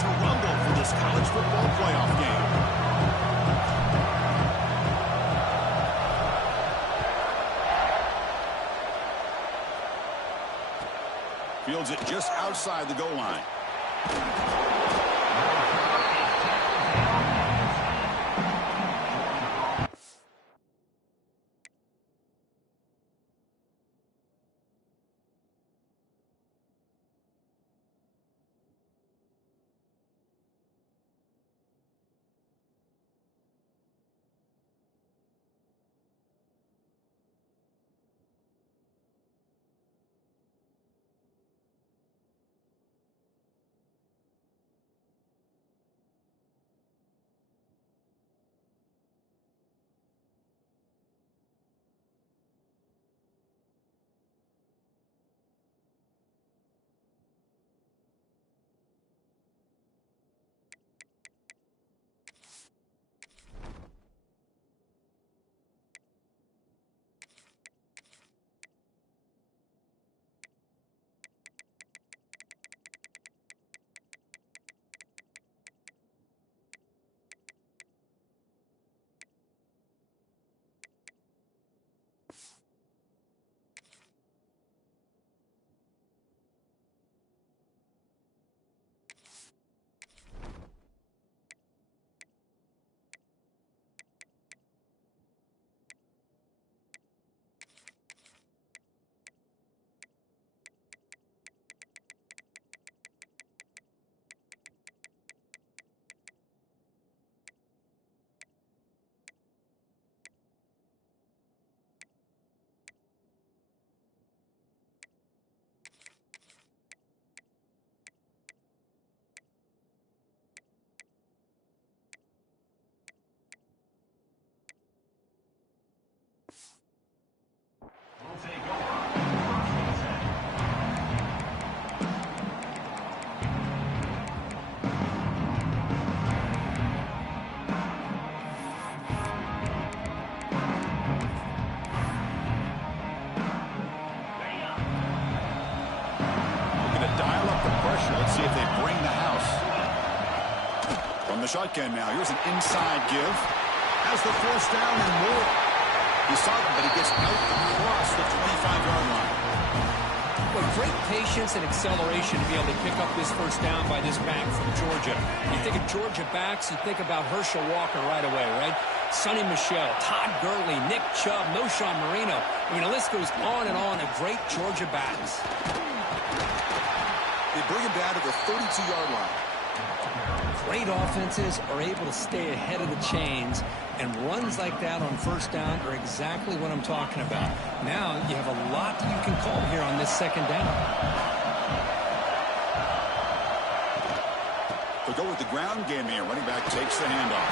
to rumble for this college football playoff game. Fields it just outside the goal line. Let's see if they bring the house. From the shotgun now, here's an inside give. Has the force down and more. He saw it, but he gets out across the 25-yard line. Well, great patience and acceleration to be able to pick up this first down by this back from Georgia. You think of Georgia backs, you think about Herschel Walker right away, right? Sonny Michel, Todd Gurley, Nick Chubb, Knowshon Moreno. I mean, the list goes on and on of great Georgia backs. They bring him down to the 32-yard line. Great offenses are able to stay ahead of the chains, and runs like that on first down are exactly what I'm talking about. Now you have a lot that you can call here on this second down. They'll go with the ground game here. Running back takes the handoff.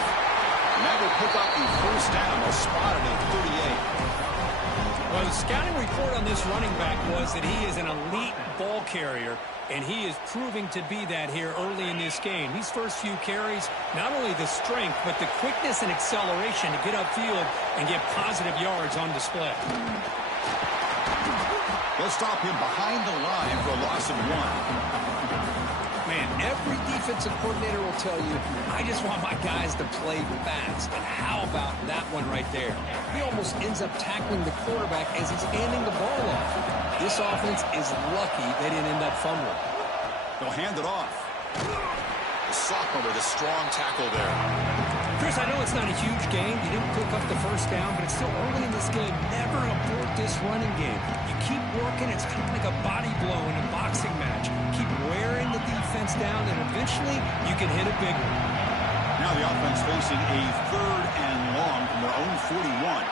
And that will pick up the first down. They'll spot it at 38. Well, the scouting report on this running back was that he is an elite ball carrier, and he is proving to be that here early in this game. These first few carries, not only the strength, but the quickness and acceleration to get upfield and get positive yards on display. They'll stop him behind the line for a loss of 1. Man, every defensive coordinator will tell you, I just want my guys to play fast. And how about that one right there? He almost ends up tackling the quarterback as he's handing the ball off. This offense is lucky they didn't end up fumbling. They'll hand it off. The sophomore with a strong tackle there. Chris, I know it's not a huge game. You didn't pick up the first down, but it's still early in this game. Never abort this running game. You keep working. It's kind of like a body blow in a boxing match. Keep wearing the defense down, and eventually you can hit a big one. Now the offense facing a 3rd and long from their own 41.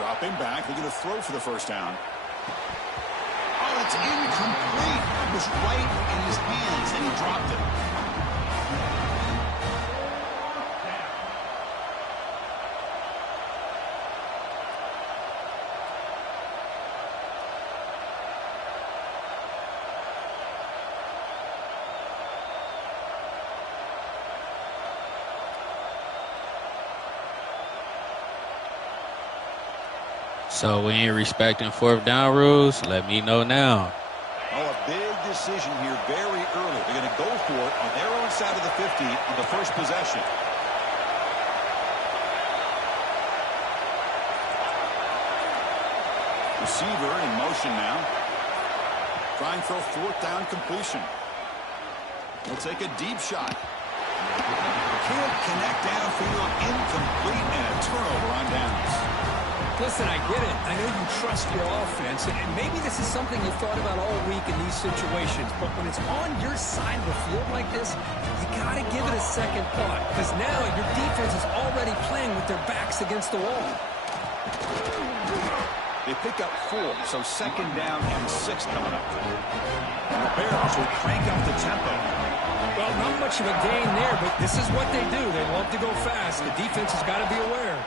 Dropping back, looking to throw for the first down. Oh, it's incomplete. It was right in his hands, and he dropped it. So we ain't respecting fourth down rules? Let me know now. Oh, a big decision here very early. They're going to go for it on their own side of the 50 on the first possession. Receiver in motion now. Trying for a fourth down completion. He'll take a deep shot. Can't connect downfield, incomplete, and a turnover on downs. Listen, I get it. I know you trust your offense, and maybe this is something you thought about all week in these situations, but when it's on your side of the field like this, you got to give it a second thought, because now your defense is already playing with their backs against the wall. They pick up 4, so second down and 6 coming up. And the Bears will crank up the tempo. Well, not much of a gain there, but this is what they do. They love to go fast. The defense has got to be aware.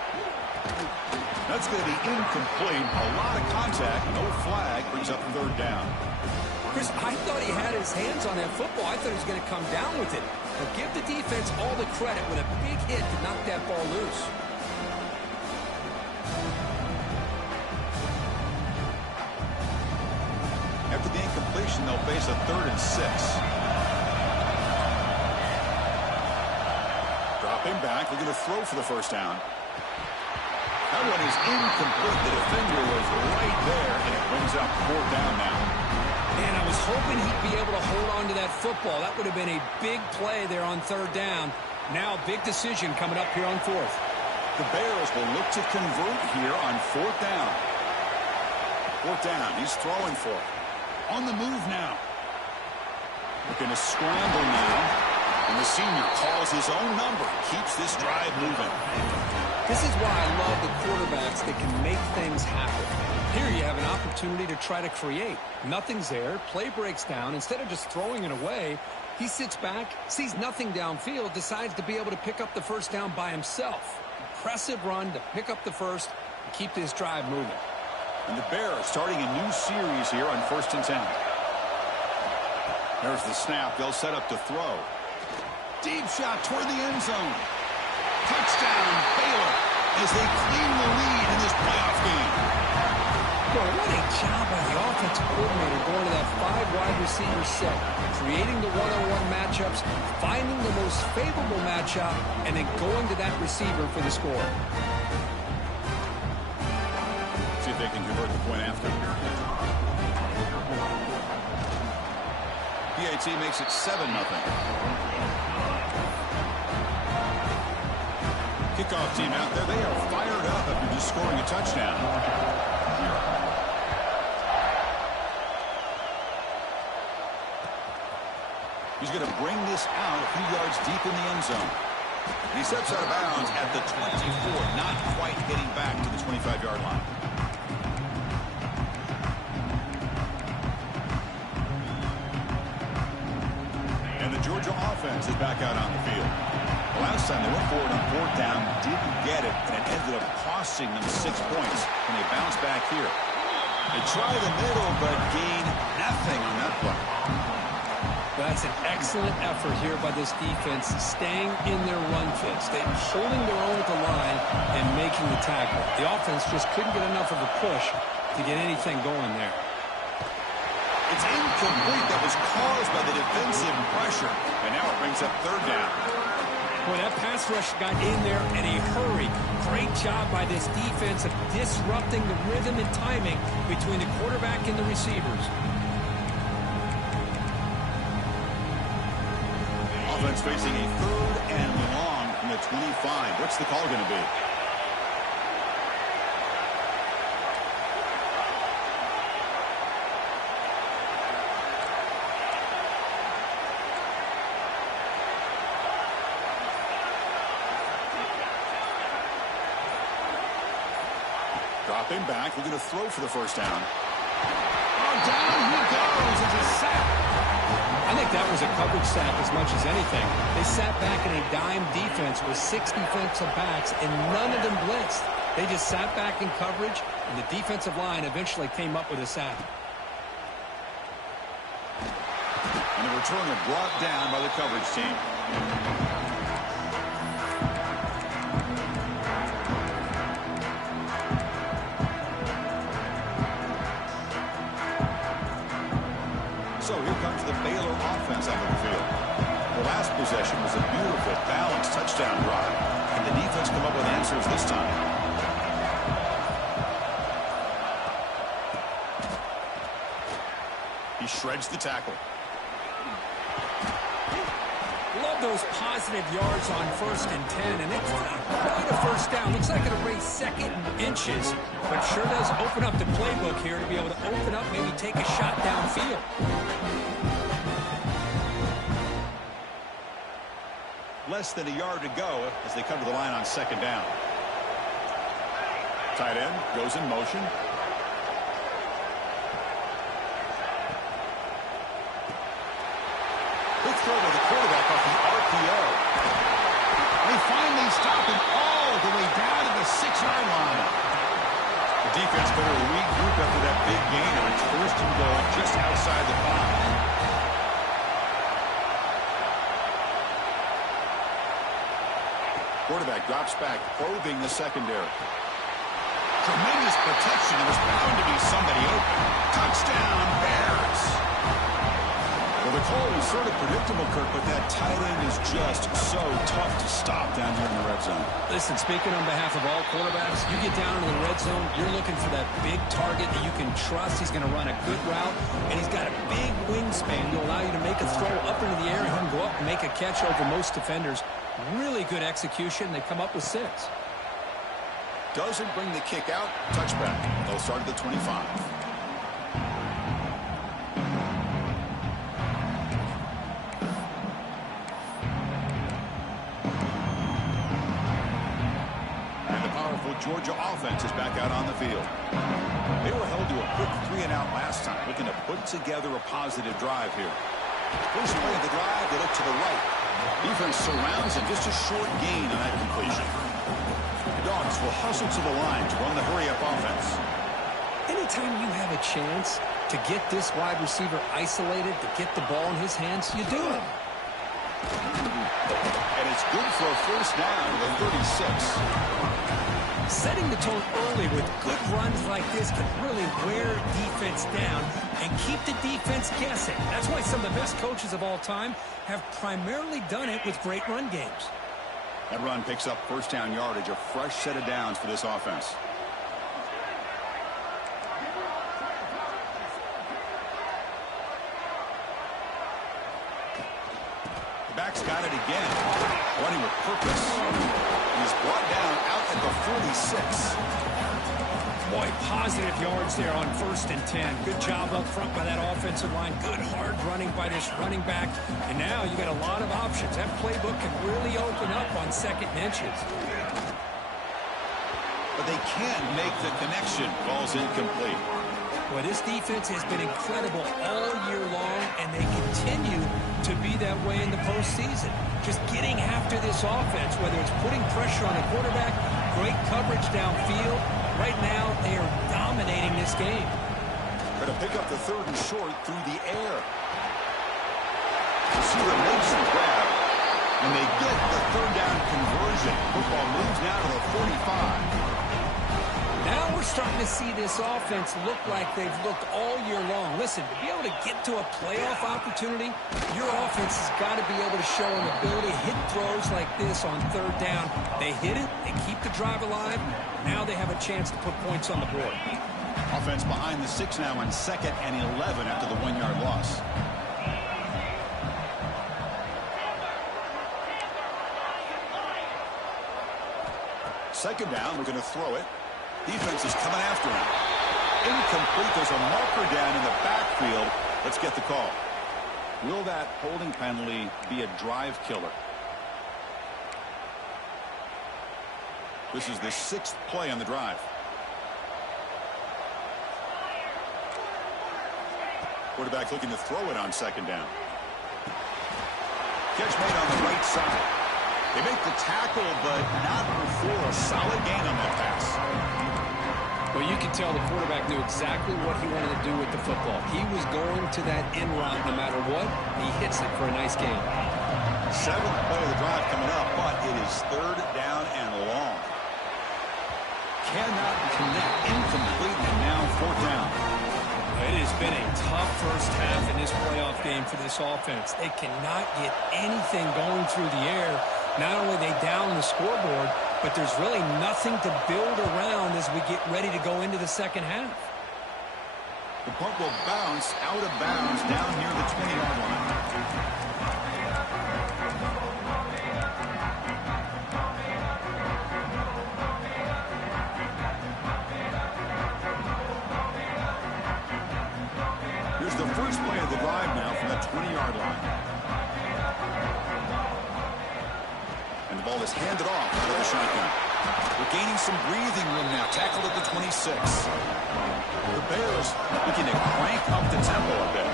That's going to be incomplete. A lot of contact. No flag. Brings up third down. Chris, I thought he had his hands on that football. I thought he was going to come down with it. But give the defense all the credit with a big hit to knock that ball loose. After the incompletion, they'll face a 3rd and 6. Dropping back. We're going to throw for the first down. That one is incomplete. The defender was right there, and it brings up 4th down now. Man, I was hoping he'd be able to hold on to that football. That would have been a big play there on 3rd down. Now, big decision coming up here on 4th. The Bears will look to convert here on 4th down. 4th down. He's throwing for it. On the move now. Looking to scramble now. And the senior calls his own number. Keeps this drive moving. This is why I love the quarterbacks that can make things happen. Here you have an opportunity to try to create. Nothing's there. Play breaks down. Instead of just throwing it away, he sits back, sees nothing downfield, decides to be able to pick up the first down by himself. Impressive run to pick up the first and keep this drive moving. And the Bears starting a new series here on 1st and 10. There's the snap. They'll set up to throw. Deep shot toward the end zone. Touchdown, Baylor, as they claim the lead in this playoff game. Well, what a job by the offensive coordinator going to that 5-wide receiver set, creating the one-on-one matchups, finding the most favorable matchup, and then going to that receiver for the score. See if they can convert the point after. PAT makes it 7-0. Kickoff team out there, they are fired up after just scoring a touchdown. He's going to bring this out a few yards deep in the end zone. He steps out of bounds at the 24, not quite getting back to the 25-yard line. And the Georgia offense is back out on the field. Last time they went forward on 4th down, didn't get it, and it ended up costing them 6 points, and they bounce back here. They try the middle, but gain nothing on that play. That's an excellent effort here by this defense, staying in their run fits, holding their own at the line and making the tackle. The offense just couldn't get enough of a push to get anything going there. It's incomplete. That was caused by the defensive pressure, and now it brings up 3rd down. Well, that pass rush got in there in a hurry. Great job by this defense of disrupting the rhythm and timing between the quarterback and the receivers. Offense facing a 3rd and long from the 25. What's the call going to be? Dropping back, we're going to throw for the first down. Oh, down he goes. It's a sack. I think that was a coverage sack as much as anything. They sat back in a dime defense with 6 defensive backs, and none of them blitzed. They just sat back in coverage, and the defensive line eventually came up with a sack. And the returner brought down by the coverage team. So here comes the Baylor offense onto the field. The last possession was a beautiful, balanced touchdown drive. And the defense come up with answers this time. He shreds the tackle. Love those positive yards on 1st and 10, and it's quite a first down. Looks like it'll raise second inches, but sure does open up the playbook here to be able to open up, maybe take a shot downfield. Less than a yard to go as they come to the line on 2nd down. Tight end goes in motion. Big throw to the quarterback off the RPO. They finally stop him all the way down to the 6-yard line. The defense better regroup after that big gain, and it's 1st and goal just outside the 5. Quarterback drops back, probing the secondary. Tremendous protection. There was bound to be somebody open. Touchdown, Bears. Well, the call was sort of predictable, Kirk, but that tight end is just so tough to stop down here in the red zone. Listen, speaking on behalf of all quarterbacks, you get down into the red zone, you're looking for that big target that you can trust. He's going to run a good route, and he's got a big wingspan to allow you to make a throw up into the air and him go up and make a catch over most defenders. Really good execution. They come up with 6. Doesn't bring the kick out. Touchback. They'll start at the 25. And the powerful Georgia offense is back out on the field. They were held to a quick 3-and-out last time, looking to put together a positive drive here. First play of the drive, they look to the right. Defense surrounds him, just a short gain on that completion. The Dogs will hustle to the line to run the hurry-up offense. Anytime you have a chance to get this wide receiver isolated, to get the ball in his hands, you do it. And it's good for a first down to the 36. Setting the tone early with good runs like this can really wear defense down and keep the defense guessing. That's why some of the best coaches of all time have primarily done it with great run games. That run picks up first down yardage, a fresh set of downs for this offense. The back's got it again, running with purpose. He's brought down out at the 46. Boy, positive yards there on 1st and 10. Good job up front by that offensive line. Good hard running by this running back. And now you got a lot of options. That playbook can really open up on 2nd and inches. But they can't make the connection. Ball's incomplete. Boy, this defense has been incredible all year long, and they continue to be that way in the postseason. Just getting after this offense, whether it's putting pressure on the quarterback, great coverage downfield. Right now, they are dominating this game. Going to pick up the 3rd and short through the air. Receiver makes the grab, and they get the 3rd down conversion. Football moves now to the 45. Now we're starting to see this offense look like they've looked all year long. Listen, to be able to get to a playoff opportunity, your offense has got to be able to show an ability to hit throws like this on 3rd down. They hit it, they keep the drive alive. Now they have a chance to put points on the board. Offense behind the 6 now on 2nd and 11 after the 1-yard loss. Second down, we're going to throw it. Defense is coming after him. Incomplete. There's a marker down in the backfield. Let's get the call. Will that holding penalty be a drive killer? This is the 6th play on the drive. Quarterback looking to throw it on 2nd down. Catch made on the right side. They make the tackle, but not before a solid gain on that pass. Well, you can tell the quarterback knew exactly what he wanted to do with the football. He was going to that end route no matter what. He hits it for a nice gain. 7th play of the drive coming up, but it is 3rd down and long. Cannot connect, incomplete, and now 4th down. It has been a tough first half in this playoff game for this offense. They cannot get anything going through the air. Not only are they down the scoreboard, but there's really nothing to build around as we get ready to go into the second half. The punt will bounce out of bounds down near the 20-yard line. Here's the first play of the drive now from the 20-yard line. And the ball is handed off out of the shotgun. We're gaining some breathing room now. Tackled at the 26. The Bears looking to crank up the tempo a bit.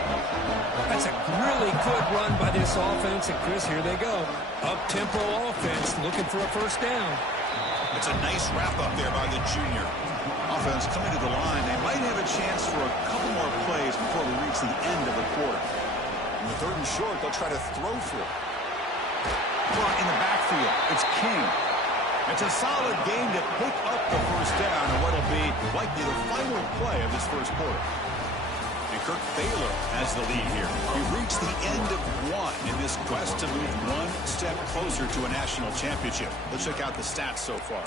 That's a really good run by this offense. And, Chris, here they go. Up-tempo offense looking for a first down. It's a nice wrap-up there by the junior. Offense coming to the line. They might have a chance for a couple more plays before we reach the end of the quarter. In the 3rd and short, they'll try to throw for it. Front in the backfield, it's King. It's a solid game to pick up the first down in what will be likely the final play of this first quarter. And Kirk Baylor has the lead here. We've reached the end of one in this quest to move one step closer to a national championship. Let's check out the stats so far.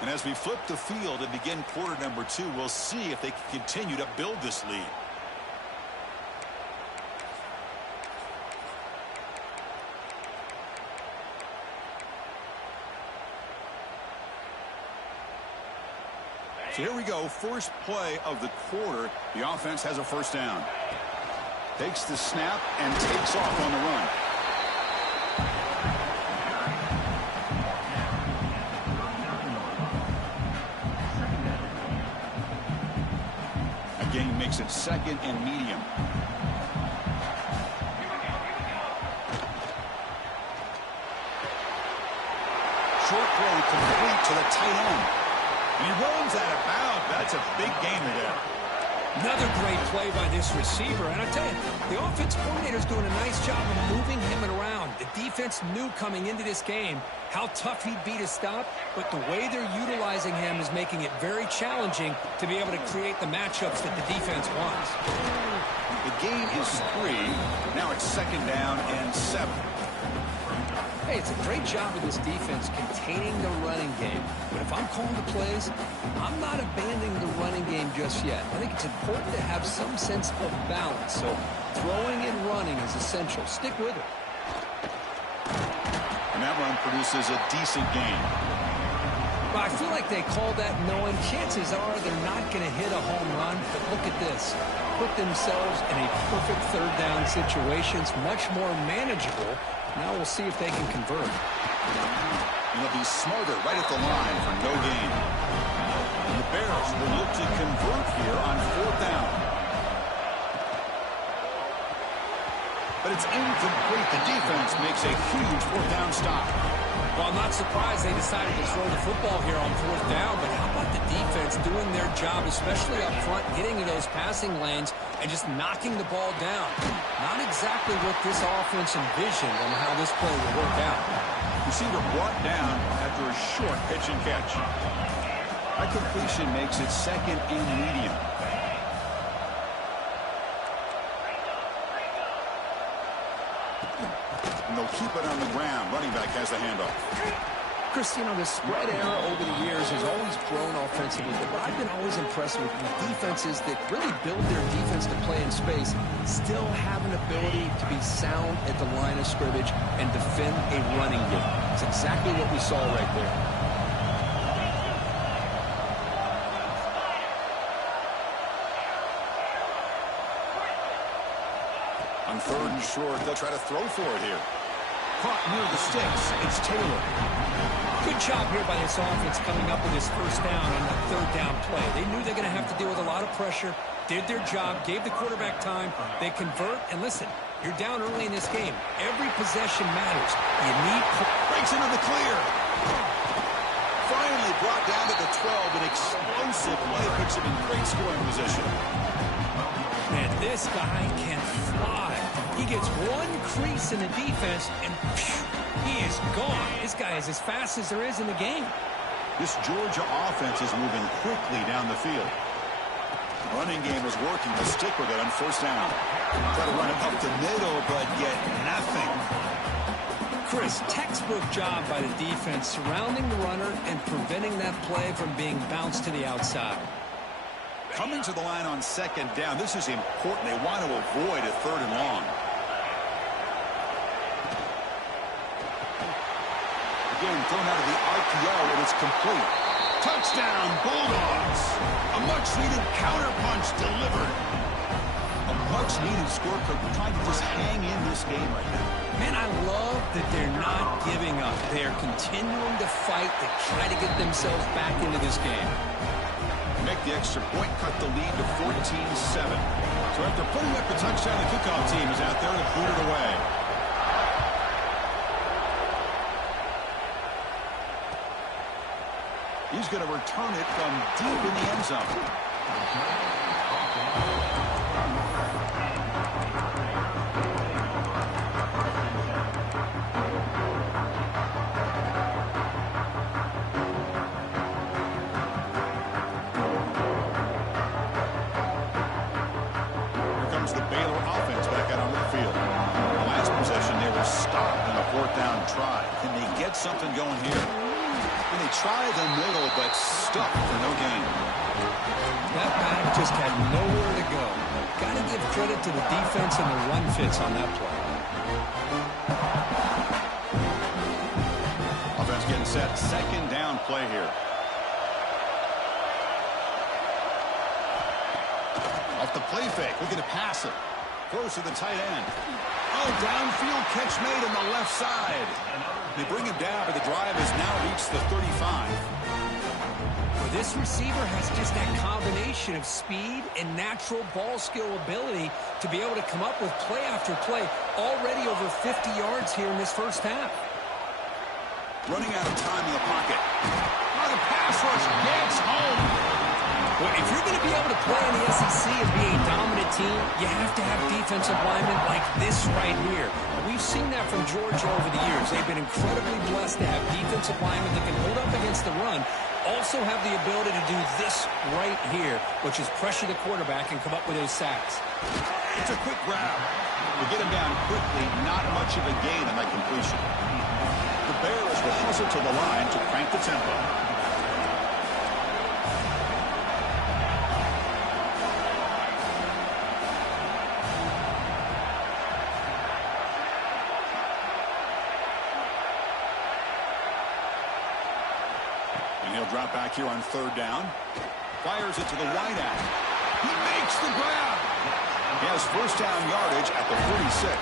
And as we flip the field and begin quarter number 2, we'll see if they can continue to build this lead. So here we go, first play of the quarter. The offense has a first down. Takes the snap and takes off on the run. Again, makes it 2nd and medium. Short throw complete to the tight end. And he runs out of bounds. That's a big gainer there. Another great play by this receiver. And I tell you, the offense coordinator is doing a nice job of moving him around. The defense knew coming into this game how tough he'd be to stop, but the way they're utilizing him is making it very challenging to be able to create the matchups that the defense wants. The gain is 3. Now it's 2nd down and 7. Hey, it's a great job of this defense containing the running game. But if I'm calling the plays, I'm not abandoning the running game just yet. I think it's important to have some sense of balance. So throwing and running is essential. Stick with it. And that run produces a decent gain. Well, I feel like they called that knowing chances are they're not going to hit a home run. But look at this. Put themselves in a perfect 3rd down situation. It's much more manageable. Now we'll see if they can convert. And they'll be smarter right at the line for no gain. And the Bears will look to convert here on 4th down. But it's incomplete. The defense makes a huge 4th down stop. Well, I'm not surprised they decided to throw the football here on 4th down, but how about the defense doing their job, especially up front, getting in those passing lanes and just knocking the ball down? Not exactly what this offense envisioned on how this play would work out. Receiver brought down after a short pitch and catch. That completion makes it 2nd and medium. And they'll keep it on the ground. Running back has the handoff. Chris, you know, the spread era over the years has always grown offensively, but what I've been always impressed with defenses that really build their defense to play in space still have an ability to be sound at the line of scrimmage and defend a running game. It's exactly what we saw right there. On 3rd and short, they'll try to throw for it here. Caught near the sticks. It's Taylor. Good job here by this offense coming up with this first down on that 3rd down play. They knew they're going to have to deal with a lot of pressure, did their job, gave the quarterback time. They convert, and listen, you're down early in this game. Every possession matters. You need... Breaks into the clear. Finally brought down to the 12. An explosive play puts him in great scoring position. Man, this guy can fly. He gets one crease in the defense, and phew, he is gone. This guy is as fast as there is in the game. This Georgia offense is moving quickly down the field. Running game is working. They'll stick with it on first down. Try to run it up the middle, but get nothing. Chris, textbook job by the defense surrounding the runner and preventing that play from being bounced to the outside. Coming to the line on second down. This is important. They want to avoid a third and long. Again, thrown out of the RPO, and it's complete. Touchdown, Bulldogs. A much-needed counterpunch delivered. A much-needed score. We're trying to just hang in this game right now. Man, I love that they're not giving up. They're continuing to fight to try to get themselves back into this game. Make the extra point, cut the lead to 14-7. So after putting up the touchdown, the kickoff team is out there to boot it away. He's going to return it from deep in the end zone. Here comes the Baylor offense back out on the field. The last possession, they were stopped on a fourth down try. Can they get something going here? They try the middle, but stuck for no gain. That back just had nowhere to go. Got to give credit to the defense and the run fits on that play. Offense getting set. Second down play here. Off the play fake. Looking to pass it. Throws to the tight end. Oh, downfield catch made on the left side. They bring him down, but the drive has now reached the 35. Well, this receiver has just that combination of speed and natural ball skill ability to be able to come up with play after play. Already over 50 yards here in this first half. Running out of time in the pocket. Oh, the pass rush gets home. Well, if you're going to be able to play in the SEC and be a dominant team, you have to have defensive linemen like this right here. We've seen that from Georgia over the years. They've been incredibly blessed to have defensive linemen that can hold up against the run, also have the ability to do this right here, which is pressure the quarterback and come up with those sacks. It's a quick grab. To get him down quickly, not much of a gain on that completion. The Bears will hustle to the line to crank the tempo. Drop back here on third down. Fires it to the wideout. He makes the grab. He has first down yardage at the 46.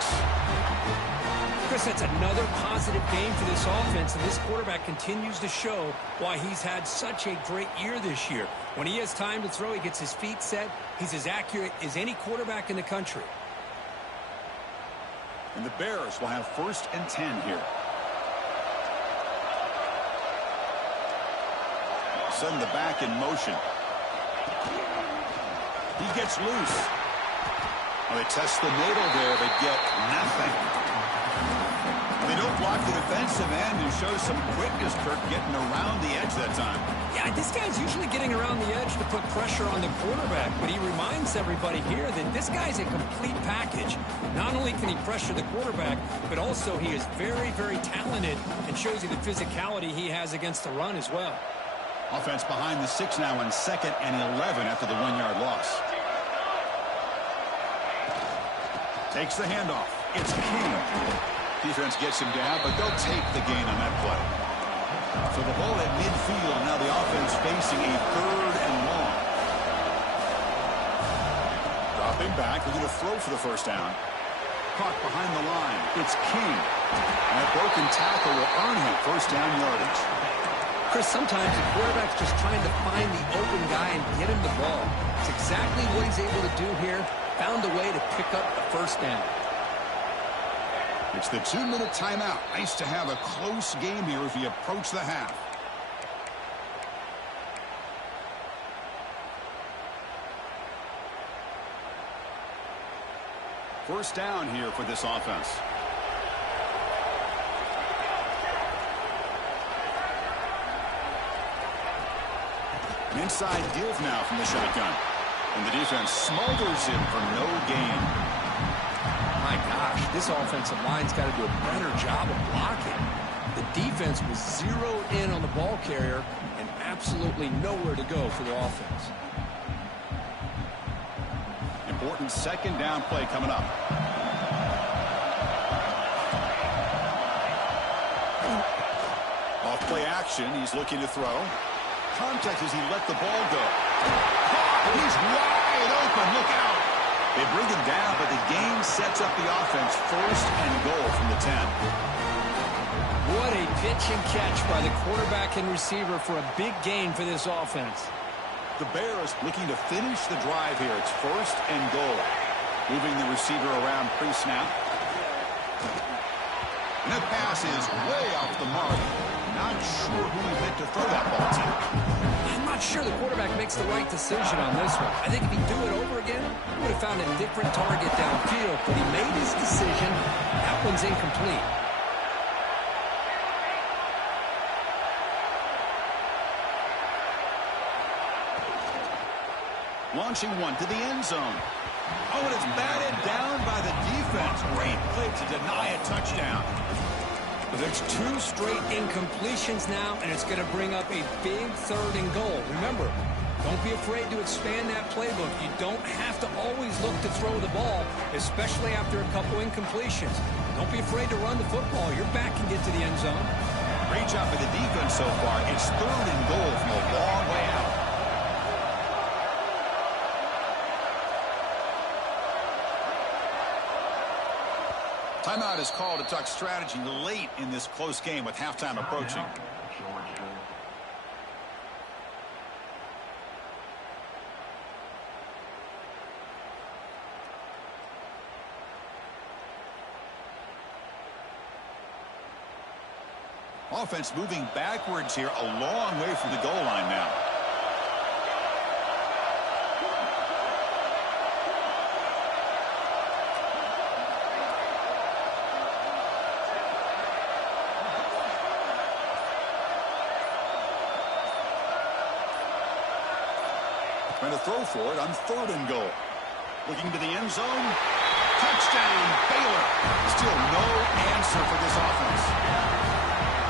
Chris, that's another positive game for this offense, and this quarterback continues to show why he's had such a great year this year. When he has time to throw, he gets his feet set. He's as accurate as any quarterback in the country. And the Bears will have 1st and 10 here. Send the back in motion. He gets loose. Well, they test the middle there, but get nothing. They don't block the defensive end and show some quickness, Kirk, getting around the edge that time. Yeah, this guy's usually getting around the edge to put pressure on the quarterback, but he reminds everybody here that this guy's a complete package. Not only can he pressure the quarterback, but also he is very, very talented and shows you the physicality he has against the run as well. Offense behind the 6 now on 2nd and 11 after the 1-yard loss. Takes the handoff. It's King. Defense gets him down, but they'll take the gain on that play. So the ball at midfield. Now the offense facing a 3rd and long. Dropping back. Looking to throw for the first down. Caught behind the line. It's King. And that broken tackle will earn him first down yardage. Chris, sometimes the quarterback's just trying to find the open guy and get him the ball. It's exactly what he's able to do here. Found a way to pick up the first down. It's the 2-minute timeout. Nice to have a close game here as we approach the half. First down here for this offense. An inside give now from the shotgun. And the defense smothers him for no gain. My gosh, this offensive line's got to do a better job of blocking. The defense was zeroed in on the ball carrier and absolutely nowhere to go for the offense. Important second down play coming up. Off play action, he's looking to throw. Contact as he let the ball go. Caught, he's wide open, look out. They bring him down, but the game sets up the offense. First and goal from the 10. What a pitch and catch by the quarterback and receiver for a big gain for this offense. The Bears looking to finish the drive here. It's first and goal. Moving the receiver around pre-snap. And that pass is way off the mark. Not sure who he meant to throw that ball to. I'm not sure the quarterback makes the right decision on this one. I think if he'd do it over again, he would have found a different target downfield. But he made his decision. That one's incomplete. Launching one to the end zone. Oh, and it's batted down by the defense. Great play to deny a touchdown. There's 2 straight incompletions now, and it's going to bring up a big third and goal. Remember, don't be afraid to expand that playbook. You don't have to always look to throw the ball, especially after a couple incompletions. Don't be afraid to run the football. Your back can get to the end zone. Great job by the defense so far. It's third and goal from a long way out. Timeout is called to talk strategy late in this close game with halftime approaching. Offense moving backwards here, a long way from the goal line now. Trying to throw for it on third and goal. Looking to the end zone. Touchdown, Baylor. Still no answer for this offense.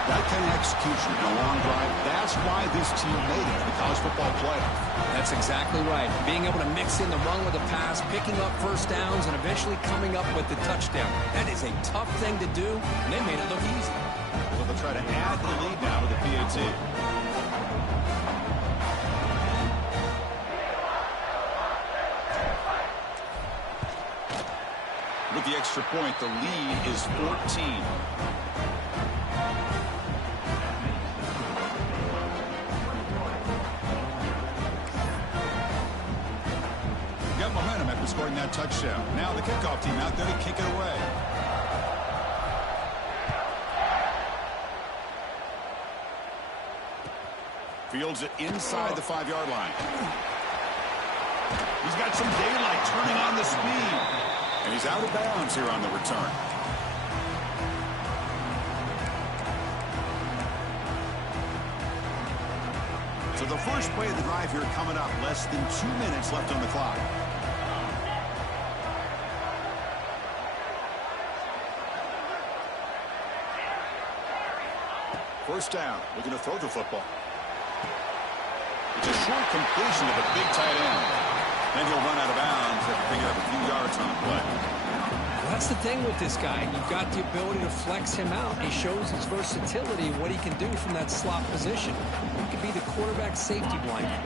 That kind of execution in a long drive, that's why this team made it in the college football playoff. That's exactly right. Being able to mix in the run with a pass, picking up first downs, and eventually coming up with the touchdown. That is a tough thing to do, and they made it look easy. So they'll try to add to the lead now with the PAT. With the extra point, the lead is 14. Got momentum after scoring that touchdown. Now the kickoff team out there to kick it away. Fields it inside the 5-yard line. He's got some daylight turning on the speed. And he's out of bounds here on the return. So the first play of the drive here coming up. Less than 2 minutes left on the clock. First down. Looking to throw the football. It's a short completion to the big tight end. Then he'll run out of bounds after picking up a few yards on the play. Well, that's the thing with this guy. You've got the ability to flex him out. He shows his versatility and what he can do from that slot position. He could be the quarterback safety blanket.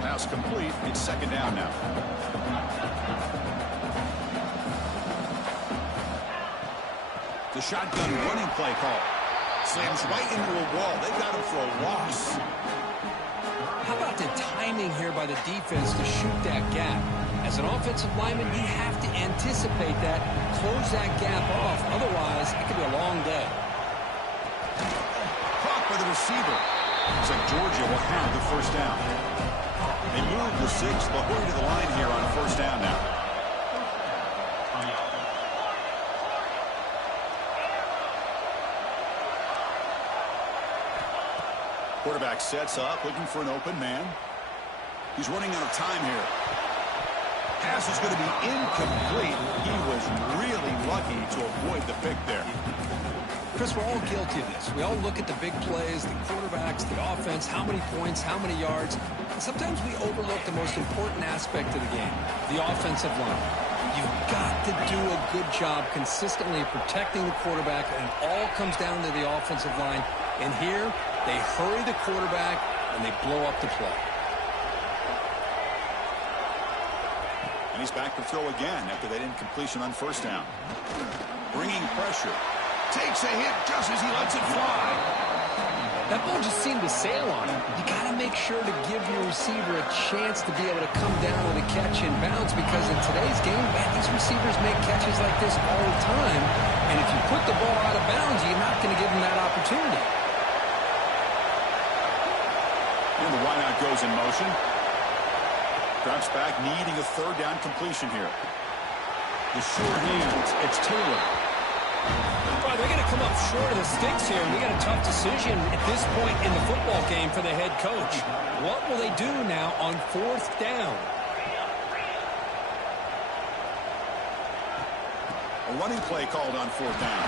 Pass complete. It's second down now. The shotgun running play call. Slams right into a wall. They got him for a loss. How about the timing here by the defense to shoot that gap? As an offensive lineman, you have to anticipate that, close that gap off. Otherwise, it could be a long day. Caught by the receiver. Looks like Georgia will have the first down. They move the 6, but hurry to the line here on first down now. Quarterback sets up, looking for an open man. He's running out of time here. Pass is going to be incomplete. He was really lucky to avoid the pick there. Chris, we're all guilty of this. We all look at the big plays, the quarterbacks, the offense, how many points, how many yards. And sometimes we overlook the most important aspect of the game, the offensive line. You've got to do a good job consistently protecting the quarterback, and it all comes down to the offensive line. And here, they hurry the quarterback, and they blow up the play. And he's back to throw again after that incompletion on first down. Bringing pressure. Takes a hit just as he lets it fly. That ball just seemed to sail on him. You got to make sure to give your receiver a chance to be able to come down with a catch and bounce, because in today's game, man, these receivers make catches like this all the time. And if you put the ball out of bounds, you're not going to give them that opportunity. And the wideout goes in motion. Drops back, needing a third down completion here. The sure hands. It's Taylor. Well, they're going to come up short of the sticks here. We got a tough decision at this point in the football game for the head coach. What will they do now on fourth down? A running play called on fourth down.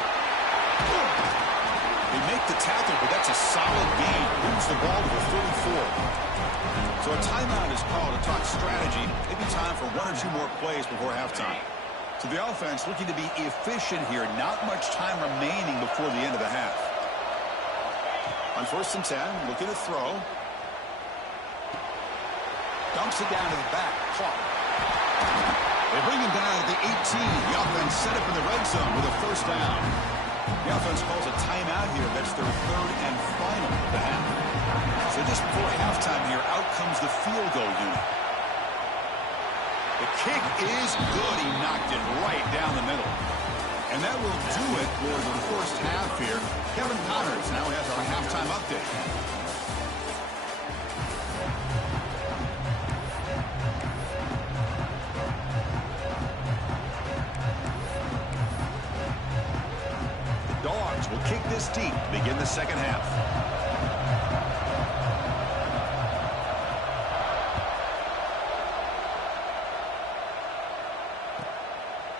They make the tackle, but that's a solid gain. Moves the ball to the 34. So a timeout is called to talk strategy. Maybe time for one or two more plays before halftime. So the offense looking to be efficient here. Not much time remaining before the end of the half. On 1st and 10, looking to throw. Dumps it down to the back. Clock. They bring him down at the 18. The offense set up in the red zone with a first down. The offense calls a timeout here. That's their third and final of the half. So just before halftime here, out comes the field goal unit. The kick is good. He knocked it right down the middle. And that will do it for the first half here. Kevin Connors now has our halftime update. The Dogs will kick this deep to begin the second half.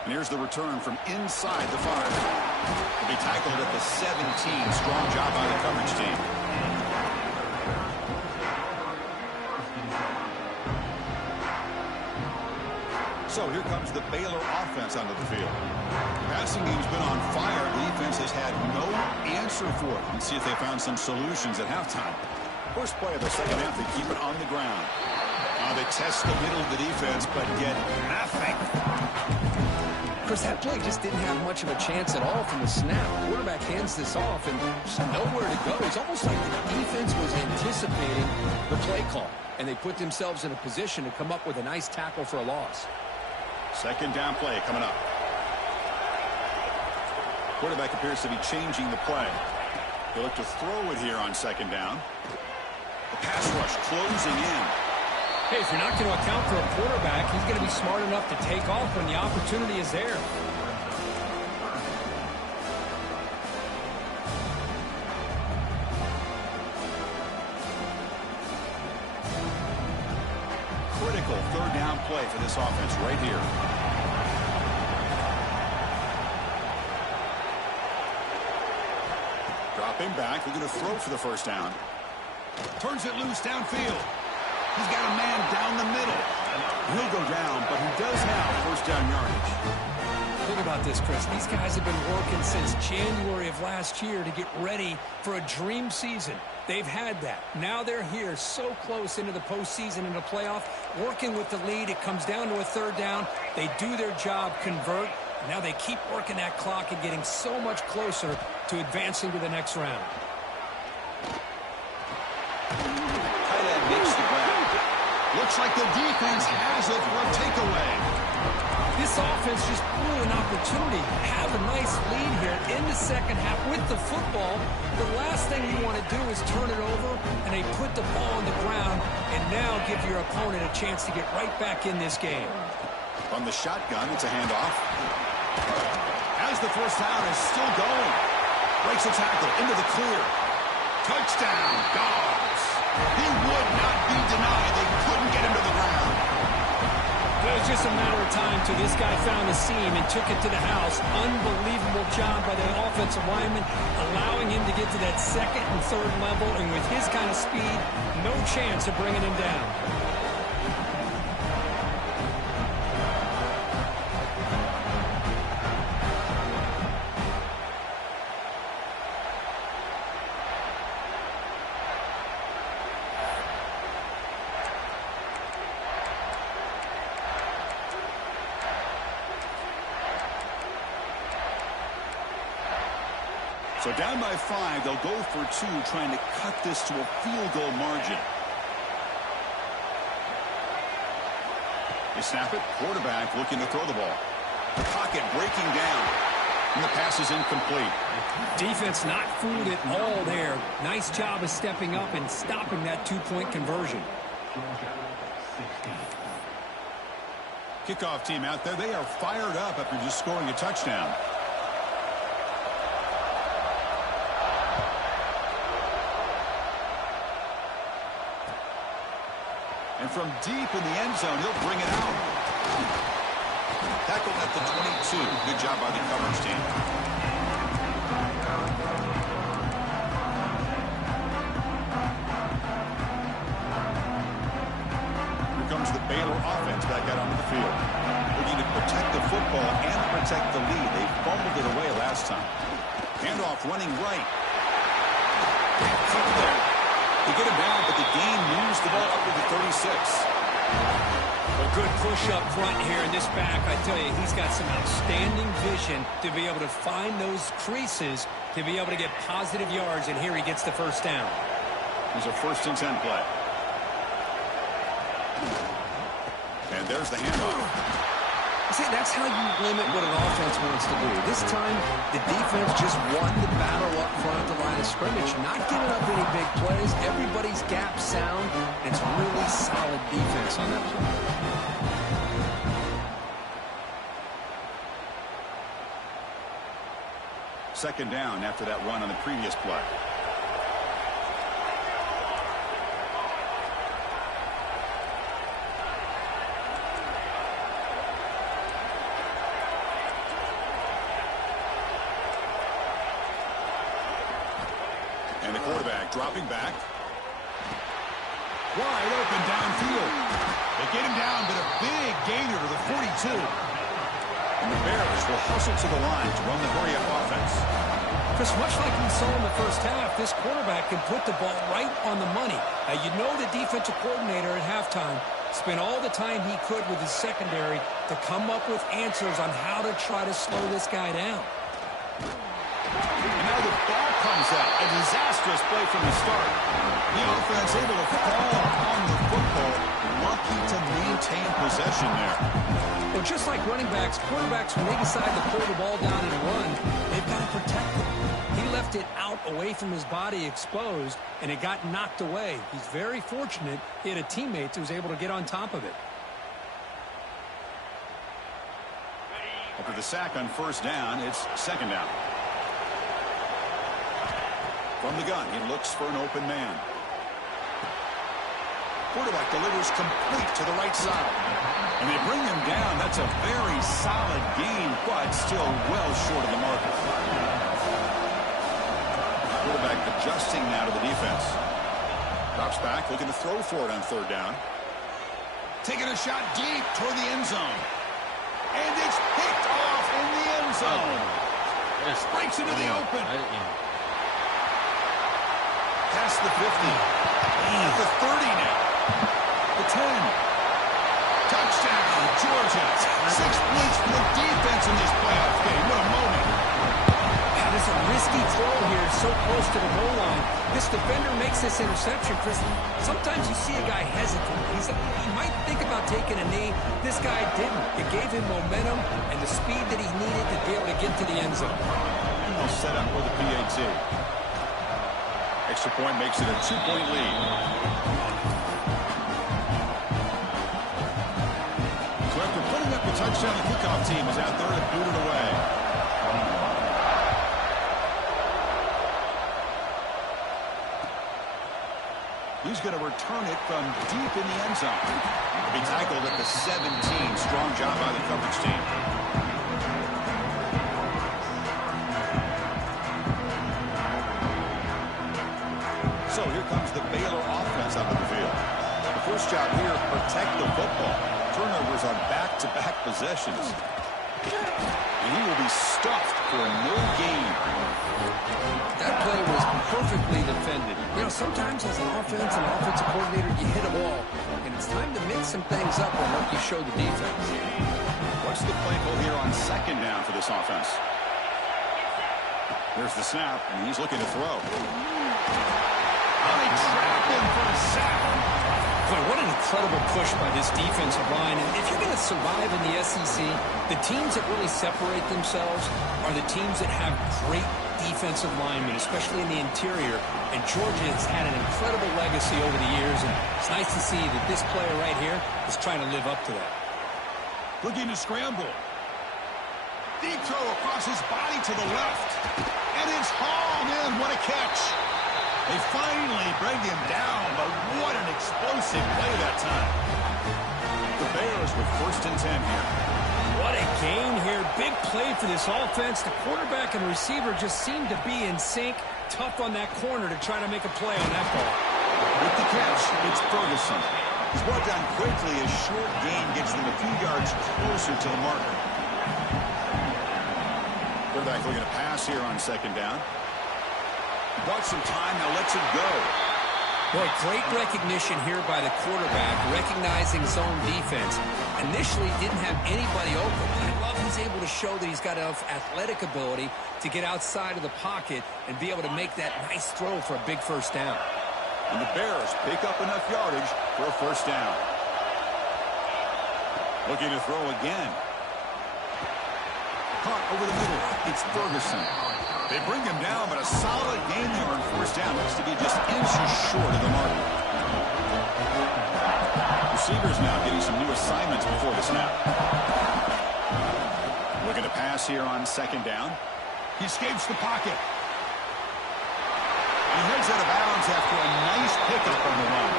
And here's the return from inside the 5. He'll be tackled at the 17. Strong job by the coverage team. So here comes the Baylor offense onto the field. Passing game's been on fire. The defense has had no answer for it. Let's see if they found some solutions at halftime. First play of the second half, they keep it on the ground. Now they test the middle of the defense, but get nothing. Chris, that play just didn't have much of a chance at all from the snap. The quarterback hands this off and just nowhere to go. It's almost like the defense was anticipating the play call, and they put themselves in a position to come up with a nice tackle for a loss. Second down play coming up. Quarterback appears to be changing the play. They look to throw it here on second down. The pass rush closing in. Hey, if you're not going to account for a quarterback, he's going to be smart enough to take off when the opportunity is there. Critical third down play for this offense right here. Dropping back, looking to throw for the first down. Turns it loose downfield. He's got a man down the middle. He'll go down, but he does have first down yardage. Think about this, Chris. These guys have been working since January of last year to get ready for a dream season. They've had that. Now they're here so close into the postseason and the playoff, working with the lead. It comes down to a third down. They do their job, convert. Now they keep working that clock and getting so much closer to advancing to the next round. Tight end makes the grab. Looks like the defense has it for a takeaway. This offense just blew an opportunity. Have a nice lead here in the second half with the football. The last thing you want to do is turn it over, and they put the ball on the ground and now give your opponent a chance to get right back in this game. From the shotgun, it's a handoff. As the first down is still going. Breaks a tackle into the clear. Touchdown, Dogs. He would not be denied. They couldn't get him to the ground. It was just a matter of time till this guy found the seam and took it to the house. Unbelievable job by the offensive lineman, allowing him to get to that second and third level, and with his kind of speed, no chance of bringing him down. So down by 5, they'll go for 2, trying to cut this to a field goal margin. They snap it. Quarterback looking to throw the ball. The pocket breaking down. And the pass is incomplete. Defense not fooled at all there. Nice job of stepping up and stopping that two-point conversion. Kickoff team out there. They are fired up after just scoring a touchdown. And from deep in the end zone, he'll bring it out. Tackled at the 22. Good job by the coverage team. Here comes the Baylor offense back out onto the field. Looking to protect the football and protect the lead. They fumbled it away last time. Handoff running right. Cover there. They get him down, but the gain moves the ball up to the 36. A good push up front here in this back. I tell you, he's got some outstanding vision to be able to find those creases, to be able to get positive yards, and here he gets the first down. There's a 1st and 10 play. And there's the handoff. See, that's how you limit what an offense wants to do. This time, the defense just won the battle up front at the line of scrimmage, not giving up any big plays. Everybody's gap sound. It's really solid defense on that play. Second down after that run on the previous play. And the quarterback dropping back. Wide open downfield. They get him down, but a big gainer to the 42. And the Bears will hustle to the line to run the hurry-up offense. Chris, much like we saw in the first half, this quarterback can put the ball right on the money. You know the defensive coordinator at halftime spent all the time he could with his secondary to come up with answers on how to try to slow this guy down. And now the ball comes out. A disastrous play from the start. The offense able to fall on the football. Lucky to maintain possession there. Well, just like running backs, quarterbacks, when they decide to pull the ball down and run, they've got to protect it. He left it out away from his body exposed, and it got knocked away. He's very fortunate he had a teammate who was able to get on top of it. After the sack on first down, it's second down. From the gun, he looks for an open man. Quarterback delivers complete to the right side. And they bring him down. That's a very solid gain, but still well short of the mark. Quarterback adjusting now to the defense. Drops back, looking to throw for it on third down. Taking a shot deep toward the end zone. And it's picked off in the end zone. Breaks into the open. Past the 50. At the 30 now. The 10. Touchdown, Georgia. 6 points for the defense in this playoff game. What a moment. That is a risky throw here, so close to the goal line. This defender makes this interception, Chris. Sometimes you see a guy hesitant. He might think about taking a knee. This guy didn't. It gave him momentum and the speed that he needed to be able to get to the end zone. He'll set up with a PAT. Extra point makes it a 2-point lead. So after putting up the touchdown, the kickoff team is out there to boot it away. He's going to return it from deep in the end zone. He tackled at the 17. Strong job by the coverage team. So here comes the Baylor offense out of the field. The first job here, protect the football. Turnovers on back-to-back possessions. And he will be stuffed for no gain. That play was perfectly defended. You know, sometimes as an offensive coordinator, you hit a wall. And it's time to mix some things up and let you show the defense. What's the play call here on second down for this offense? There's the snap, and he's looking to throw. They trap him for a sack. Boy, what an incredible push by this defensive line. And if you're going to survive in the SEC, the teams that really separate themselves are the teams that have great defensive linemen, especially in the interior. And Georgia has had an incredible legacy over the years, and it's nice to see that this player right here is trying to live up to that. Looking to scramble. Deep throw across his body to the left. And it's hauled in. What a catch. They finally bring him down, but what an explosive play that time. The Bears with 1st and 10 here. What a gain here. Big play for this offense. The quarterback and receiver just seem to be in sync. Tough on that corner to try to make a play on that ball. With the catch, it's Ferguson. He's brought down quickly. A short gain gets them a few yards closer to the marker. Quarterback looking to pass here on second down. Bought some time, now lets it go. Boy, great recognition here by the quarterback, recognizing zone defense. Initially didn't have anybody open. I love he's able to show that he's got enough athletic ability to get outside of the pocket and be able to make that nice throw for a big first down. And the Bears pick up enough yardage for a first down. Looking to throw again. Caught over the middle. It's Ferguson. They bring him down, but a solid gain there on first down. Looks to be just inches short of the mark. Receivers now getting some new assignments before the snap. Looking to pass here on second down. He escapes the pocket. And he heads out of bounds after a nice pickup on the run.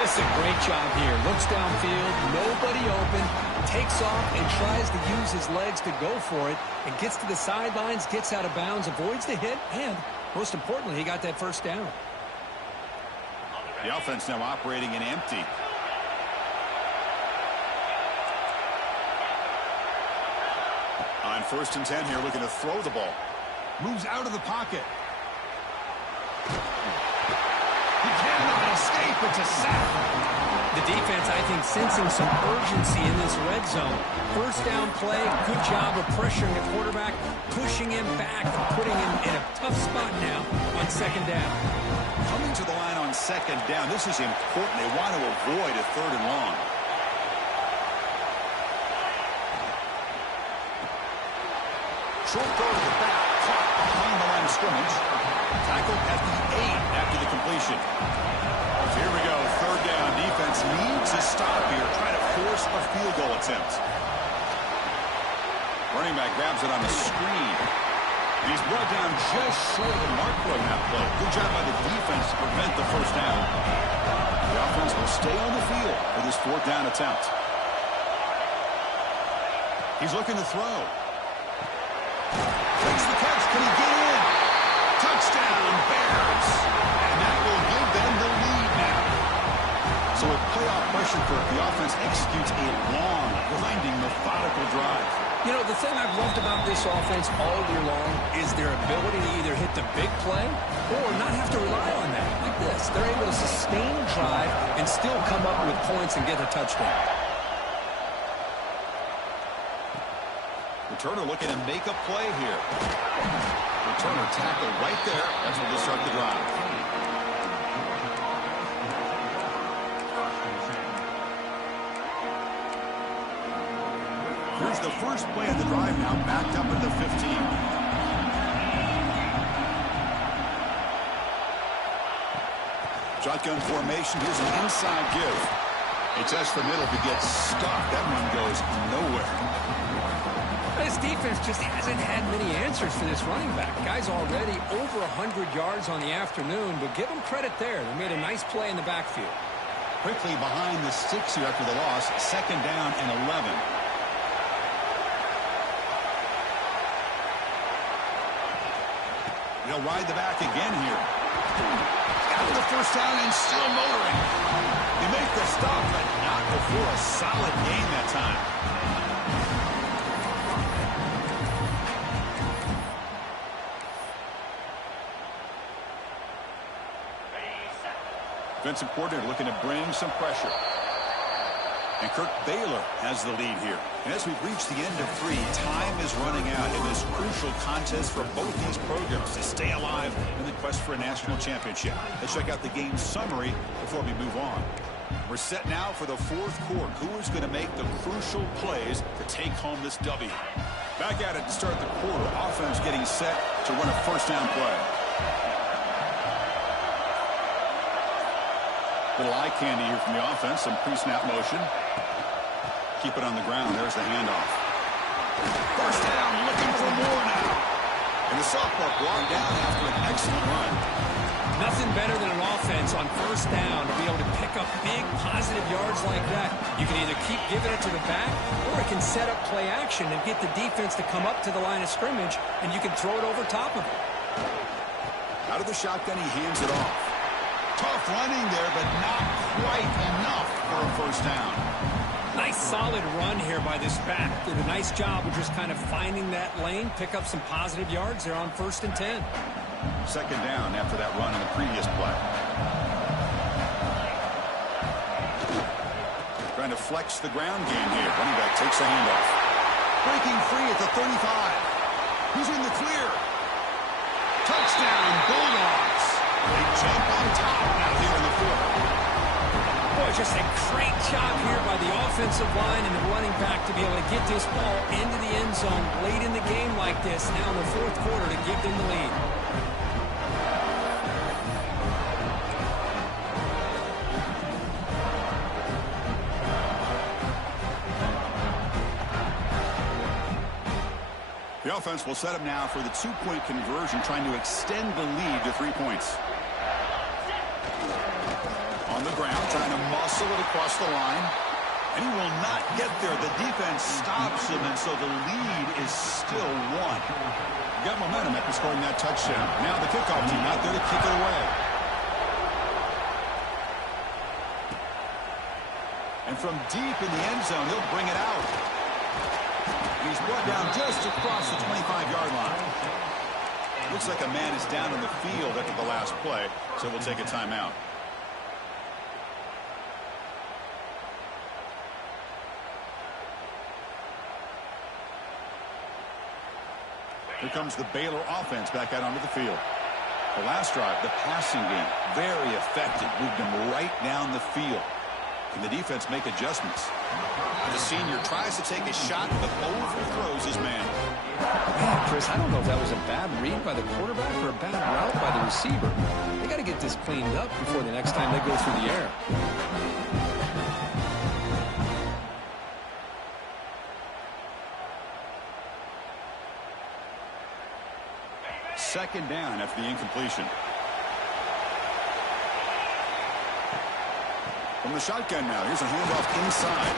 This is a great job here. Looks downfield, nobody open, takes off and tries to use his legs to go for it, and gets to the sidelines, gets out of bounds, avoids the hit, and most importantly, he got that first down. The offense now operating in empty. On 1st and 10 here, looking to throw the ball. Moves out of the pocket. He cannot escape. It's a sack. The defense, I think, sensing some urgency in this red zone. First down play, good job of pressuring the quarterback, pushing him back, putting him in a tough spot now on second down. Coming to the line on second down, this is important. They want to avoid a 3rd and long. Short throw to the back, caught behind the line of scrimmage. Tackled at the 8 after the completion. Here we go, 3rd down. Defense needs a stop here. Try to force a field goal attempt. Running back grabs it on the screen. He's brought down just short of the mark on that play. Good job by the defense to prevent the first down. The offense will stay on the field for this 4th down attempt. He's looking to throw. Takes the catch. Can he get in? Touchdown, Bears. And that will give them the lead now. So with playoff pressure for the offense executes a long, grinding, methodical drive. You know, the thing I've loved about this offense all year long is their ability to either hit the big play or not have to rely on that. Like this, they're able to sustain a drive and still come up with points and get a touchdown. Returner looking to make a play here. Returner tackle right there. That's where they start the drive. Here's the first play of the drive now, backed up at the 15. Shotgun formation. Here's an inside give. They test the middle to get stuck. That one goes nowhere. This This defense just hasn't had many answers for this running back. Guy's already over 100 yards on the afternoon, but give them credit there. They made a nice play in the backfield. Quickly behind the sticks here after the loss. 2nd down and 11. They'll ride the back again here. Got the first down and still motoring. They make the stop, but not before a solid gain that time. Defensive coordinator looking to bring some pressure. And Kirk Baylor has the lead here. And as we've reached the end of 3, time is running out in this crucial contest for both these programs to stay alive in the quest for a national championship. Let's check out the game summary before we move on. We're set now for the 4th quarter. Who is going to make the crucial plays to take home this W? Back at it to start the quarter. Offense getting set to run a first down play. Little eye candy here from the offense. Some pre-snap motion. Keep it on the ground. There's the handoff. First down, looking for more now. And the sophomore brought down after an excellent run. Nothing better than an offense on first down to be able to pick up big positive yards like that. You can either keep giving it to the back, or it can set up play action and get the defense to come up to the line of scrimmage, and you can throw it over top of it. Out of the shotgun, he hands it off. Tough running there, but not quite enough for a first down. Nice solid run here by this back. Did a nice job of just kind of finding that lane, pick up some positive yards there on 1st and 10. 2nd down after that run in the previous play. Trying to flex the ground game here. Running back takes a handoff. Breaking free at the 35. He's in the clear. Touchdown, Bulldogs. They jump on top now here in the 4th. Boy, just a great job here by the offensive line and the running back to be able to get this ball into the end zone late in the game like this, now in the 4th quarter, to give them the lead. The offense will set up now for the 2-point conversion, trying to extend the lead to 3 points. On the ground, trying to muscle it across the line. And he will not get there. The defense stops him, and so the lead is still 1. Got momentum after scoring that touchdown. Now the kickoff team out there to kick it away. And from deep in the end zone, he'll bring it out. He's brought down just across the 25-yard line. Looks like a man is down on the field after the last play, so we'll take a timeout. Here comes the Baylor offense back out onto the field. The last drive, the passing game, very effective. Moved him right down the field. Can the defense make adjustments? The senior tries to take a shot, but overthrows his man. Man, Chris, I don't know if that was a bad read by the quarterback or a bad route by the receiver. They got to get this cleaned up before the next time they go through the air. Second down after the incompletion. From the shotgun now, here's a handoff inside.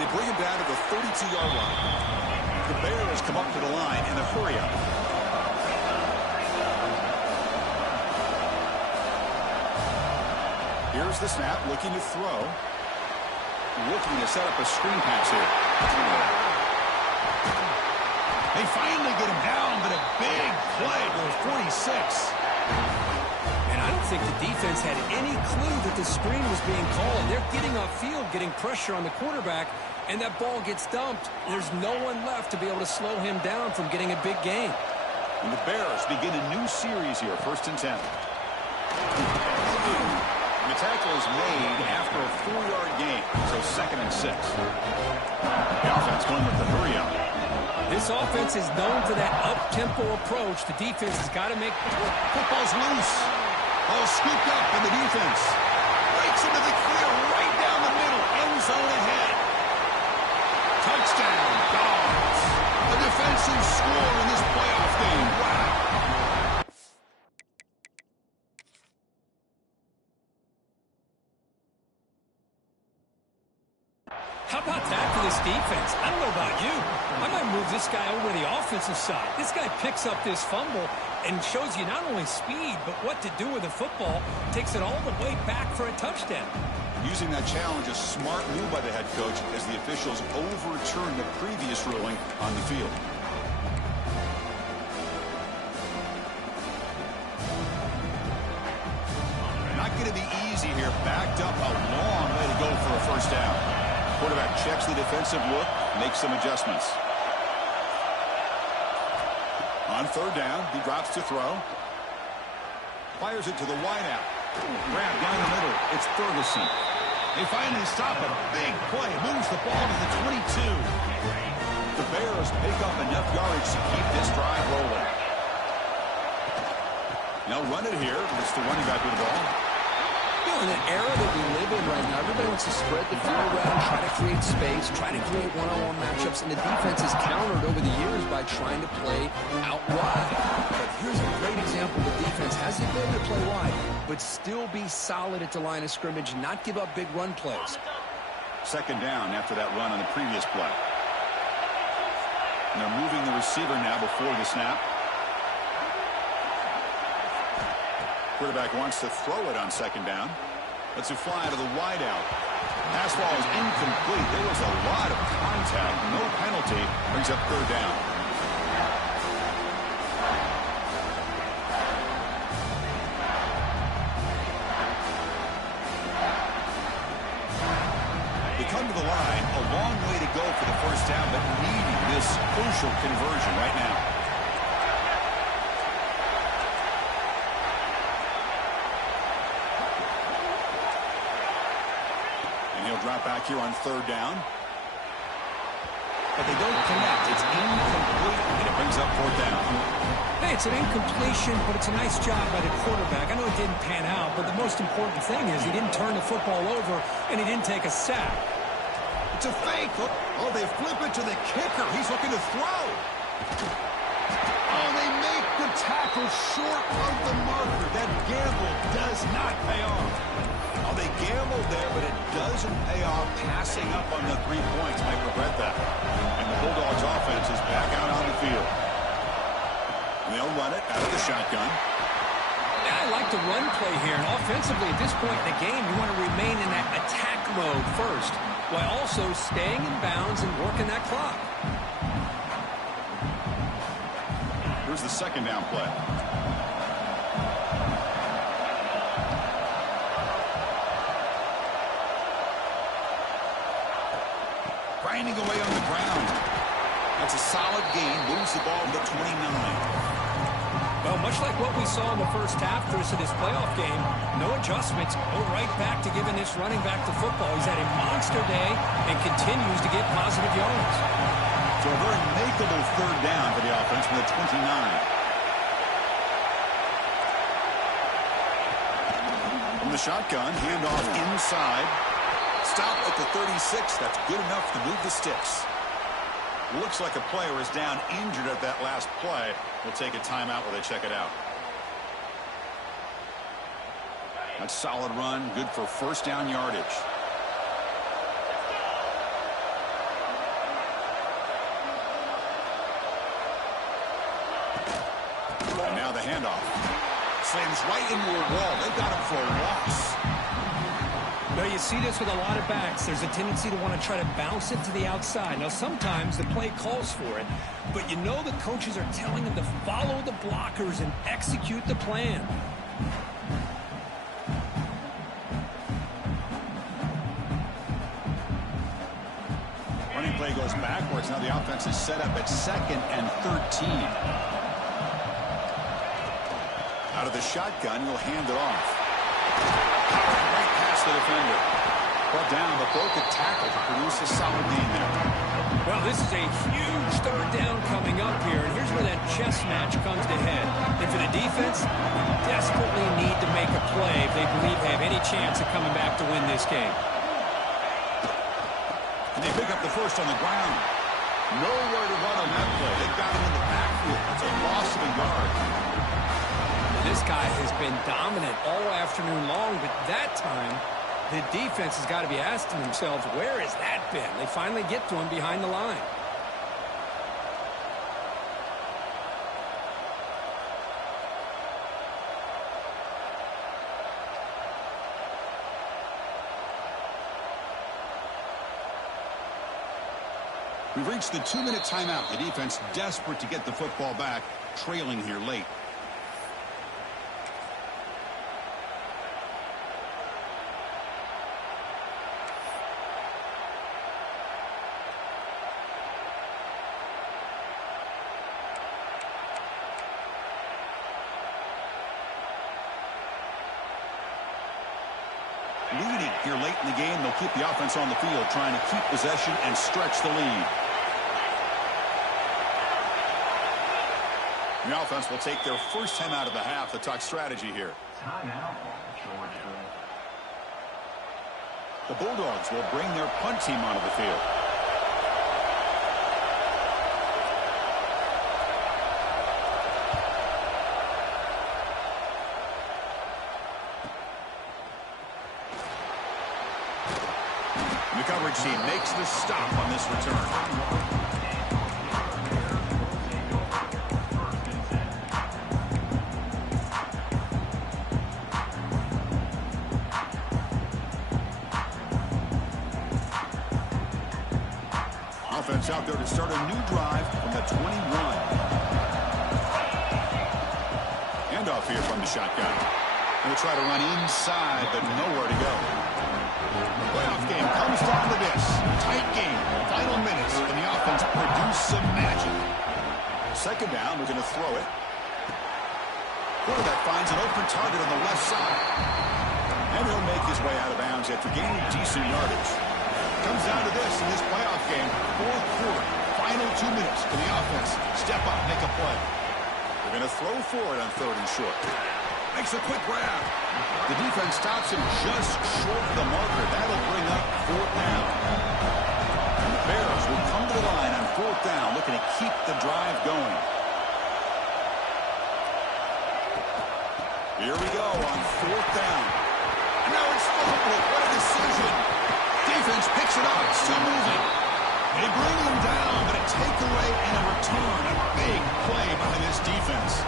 They bring him down to the 32-yard line. The Bears come up to the line in a hurry-up. Here's the snap, looking to throw. Looking to set up a screen pass here. They finally get him down, but a big play for 46. And I don't think the defense had any clue that the screen was being called. They're getting upfield, getting pressure on the quarterback, and that ball gets dumped. There's no one left to be able to slow him down from getting a big gain. And the Bears begin a new series here, 1st and 10. The tackle is made after a 4-yard gain, so 2nd and 6. The offense going with the hurry-up. This offense is known for that up-tempo approach. The defense has got to make... Football's loose. Ball scooped up in the defense. Breaks into the clear right down the middle. End zone ahead. Touchdown, Dogs. The this defense. I don't know about you. I might move this guy over to the offensive side. This guy picks up this fumble and shows you not only speed, but what to do with the football. Takes it all the way back for a touchdown. Using that challenge, a smart move by the head coach as the officials overturned the previous ruling on the field. Not going to be easy here. Backed up a long way to go for a first down. Quarterback checks the defensive look, makes some adjustments. On third down, he drops to throw. Fires it to the wideout. Grab down the middle. It's Ferguson. They finally stop a big play. Moves the ball to the 22. The Bears pick up enough yardage to keep this drive rolling. They'll run it here. It's the running back with the ball. You know, in the era that we live in right now, everybody wants to spread the field around, try to create space, try to create one-on-one matchups, and the defense is countered over the years by trying to play out wide. But here's a great example. The defense has the ability to play wide, but still be solid at the line of scrimmage, not give up big run plays. Second down after that run on the previous play. And they're moving the receiver now before the snap. Quarterback wants to throw it on second down. Lets it fly to the wideout. Pass ball is incomplete. There was a lot of contact. No penalty. Brings up third down. They come to the line. A long way to go for the first down, but needing this crucial conversion right now. Drop back here on third down. But they don't connect. It's incomplete, and it brings up fourth down. Hey, it's an incompletion, but it's a nice job by the quarterback. I know it didn't pan out, but the most important thing is he didn't turn the football over, and he didn't take a sack. It's a fake. Oh, they flip it to the kicker. He's looking to throw. Oh, they make the tackle short of the marker. That gamble does not pay off. Oh, they gambled there, but it doesn't pay off. Passing up on the 3 points might regret that. And the Bulldogs offense is back out on the field. And they'll run it out of the shotgun. Yeah, I like the run play here. And offensively, at this point in the game, you want to remain in that attack mode first, while also staying in bounds and working that clock. Here's the second down play. Grinding away on the ground. That's a solid gain. Moves the ball to the 29. Well, much like what we saw in the first half, Chris, of this playoff game, no adjustments. Go right back to giving this running back the football. He's had a monster day and continues to get positive yards. So a very makeable third down for the offense from the 29. From the shotgun, handoff inside. Stop at the 36. That's good enough to move the sticks. Looks like a player is down injured at that last play. We'll take a timeout while they check it out. That's solid run. Good for first down yardage. And now the handoff. Slams right into a wall. They've got him for a loss. Well, you see this with a lot of backs. There's a tendency to want to try to bounce it to the outside. Now, sometimes the play calls for it, but you know the coaches are telling them to follow the blockers and execute the plan. Running play goes backwards. Now the offense is set up at 2nd and 13. Out of the shotgun, he'll hand it off. Right past the defender. Brought down, but broke a tackle to produce a solid gain there. Well, this is a huge third down coming up here, and here's where that chess match comes to head. And for the defense, they desperately need to make a play if they believe they have any chance of coming back to win this game. And they pick up the first on the ground. Nowhere to run on that play. They got him in the backfield. It's a loss of a yard. This guy has been dominant all afternoon long, but that time The defense has got to be asking themselves, where has that been? They finally get to him behind the line. We've reached the 2-minute timeout. The defense desperate to get the football back, trailing here late. Leading here late in the game, they'll keep the offense on the field, trying to keep possession and stretch the lead. The offense will take their first time out of the half to talk strategy here. Timeout, Georgia. The Bulldogs will bring their punt team onto the field. The coverage team makes the stop on this return. Offense out there to start a new drive from the 21. Handoff here from the shotgun. They'll try to run inside, but nowhere to go. The playoff game comes down to this. Tight game, final minutes, and the offense produced some magic. Second down, we're going to throw it. Quarterback finds an open target on the left side. And he'll make his way out of bounds after gaining decent yardage. Comes down to this in this playoff game. Fourth quarter, final 2 minutes for the offense. Step up, make a play. They're going to throw for it on 3rd and short. Makes a quick grab. The defense stops him just short of the marker. That'll bring up 4th down. And the Bears will come to the line on 4th down, looking to keep the drive going. Here we go on 4th down. And now it's fumbled. What a decision. Defense picks it up, still moving. They bring him down, but a takeaway and a return. A big play by this defense.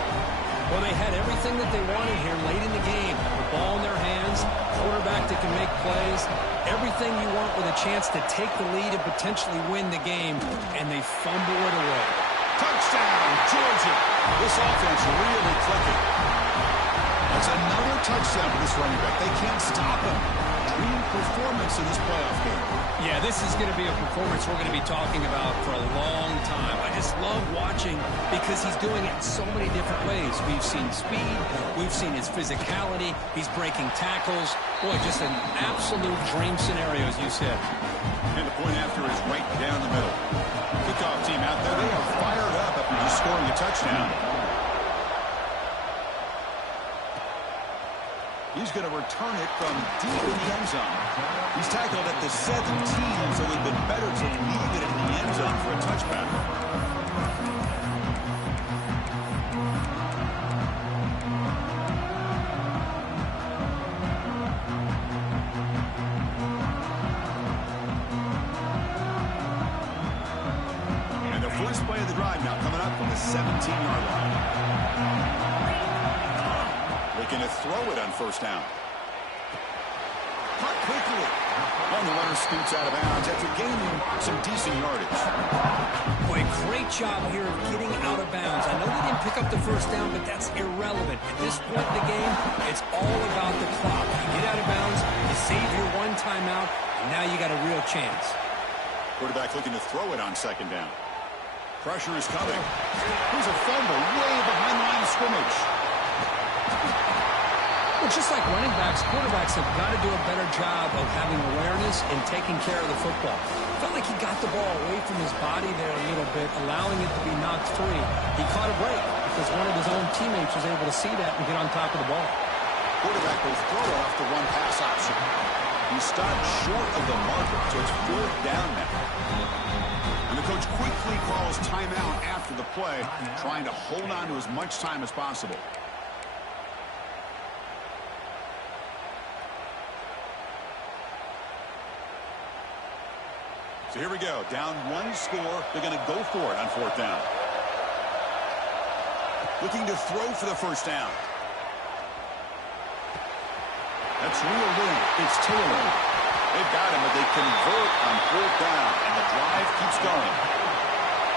Well, they had everything that they wanted here late in the game. The ball in their hands, quarterback that can make plays, everything you want with a chance to take the lead and potentially win the game, and they fumble it away. Touchdown, Georgia. This offense really clicking. That's another touchdown for this running back. They can't stop him. Dream performance in this playoff game. Yeah, this is going to be a performance we're going to be talking about for a long time. I just love watching because he's doing it in so many different ways. We've seen speed. We've seen his physicality. He's breaking tackles. Boy, just an absolute dream scenario, as you said. And the point after is right down the middle. Kickoff team out there. They are fired up after just scoring a touchdown. He's going to return it from deep in the end zone. He's tackled at the 17, so it would have been better to leave it in the end zone for a touchback. And the first play of the drive now coming up from the 17-yard line. Looking to throw it on 1st down. Caught quickly. And the runner scoots out of bounds after gaining some decent yardage. Boy, great job here of getting out of bounds. I know they didn't pick up the 1st down, but that's irrelevant. At this point in the game, it's all about the clock. You get out of bounds, you save your one timeout, and now you got a real chance. Quarterback looking to throw it on 2nd down. Pressure is coming. Here's a fumble way behind the line of scrimmage. Well, just like running backs, quarterbacks have got to do a better job of having awareness and taking care of the football. Felt like he got the ball away from his body there a little bit, allowing it to be knocked free. He caught a break because one of his own teammates was able to see that and get on top of the ball. Quarterback will throw it off the one pass option. He stopped short of the marker, so it's 4th down now. And the coach quickly calls timeout after the play, trying to hold on to as much time as possible. So here we go. Down one score. They're going to go for it on fourth down. Looking to throw for the first down. That's reeled in. It's Taylor. They've got him, but they convert on fourth down, and the drive keeps going.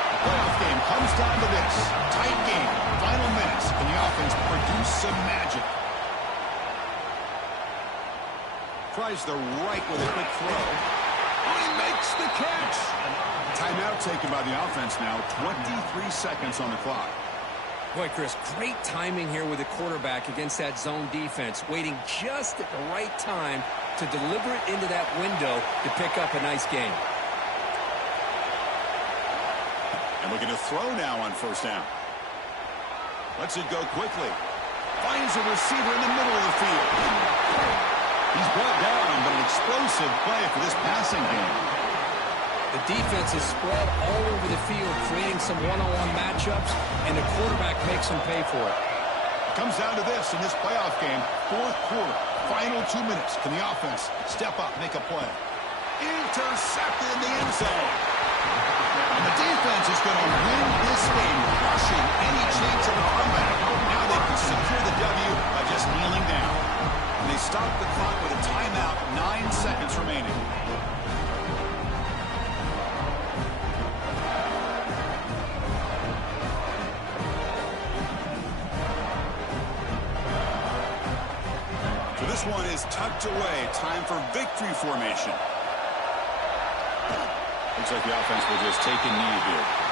The playoff game comes down to this. Tight game. Final minutes. Can the offense produce some magic? Tries the right with a quick throw. Oh, he makes the catch. Timeout taken by the offense now. 23 seconds on the clock. Boy, Chris, great timing here with the quarterback against that zone defense, waiting just at the right time to deliver it into that window to pick up a nice gain. And we're going to throw now on first down. Lets it go quickly. Finds a receiver in the middle of the field. He's brought down, but an explosive play for this passing game. The defense is spread all over the field, creating some one-on-one matchups, and the quarterback makes them pay for it. Comes down to this in this playoff game. Fourth quarter, final 2 minutes. Can the offense step up, make a play? Intercepted in the end zone. And the defense is going to win this game, crushing any chance of a comeback. Now they can secure the W by just kneeling down. And they stop the clock with a timeout, 9 seconds remaining. This one is tucked away. Time for victory formation. Looks like the offense will just take a knee here.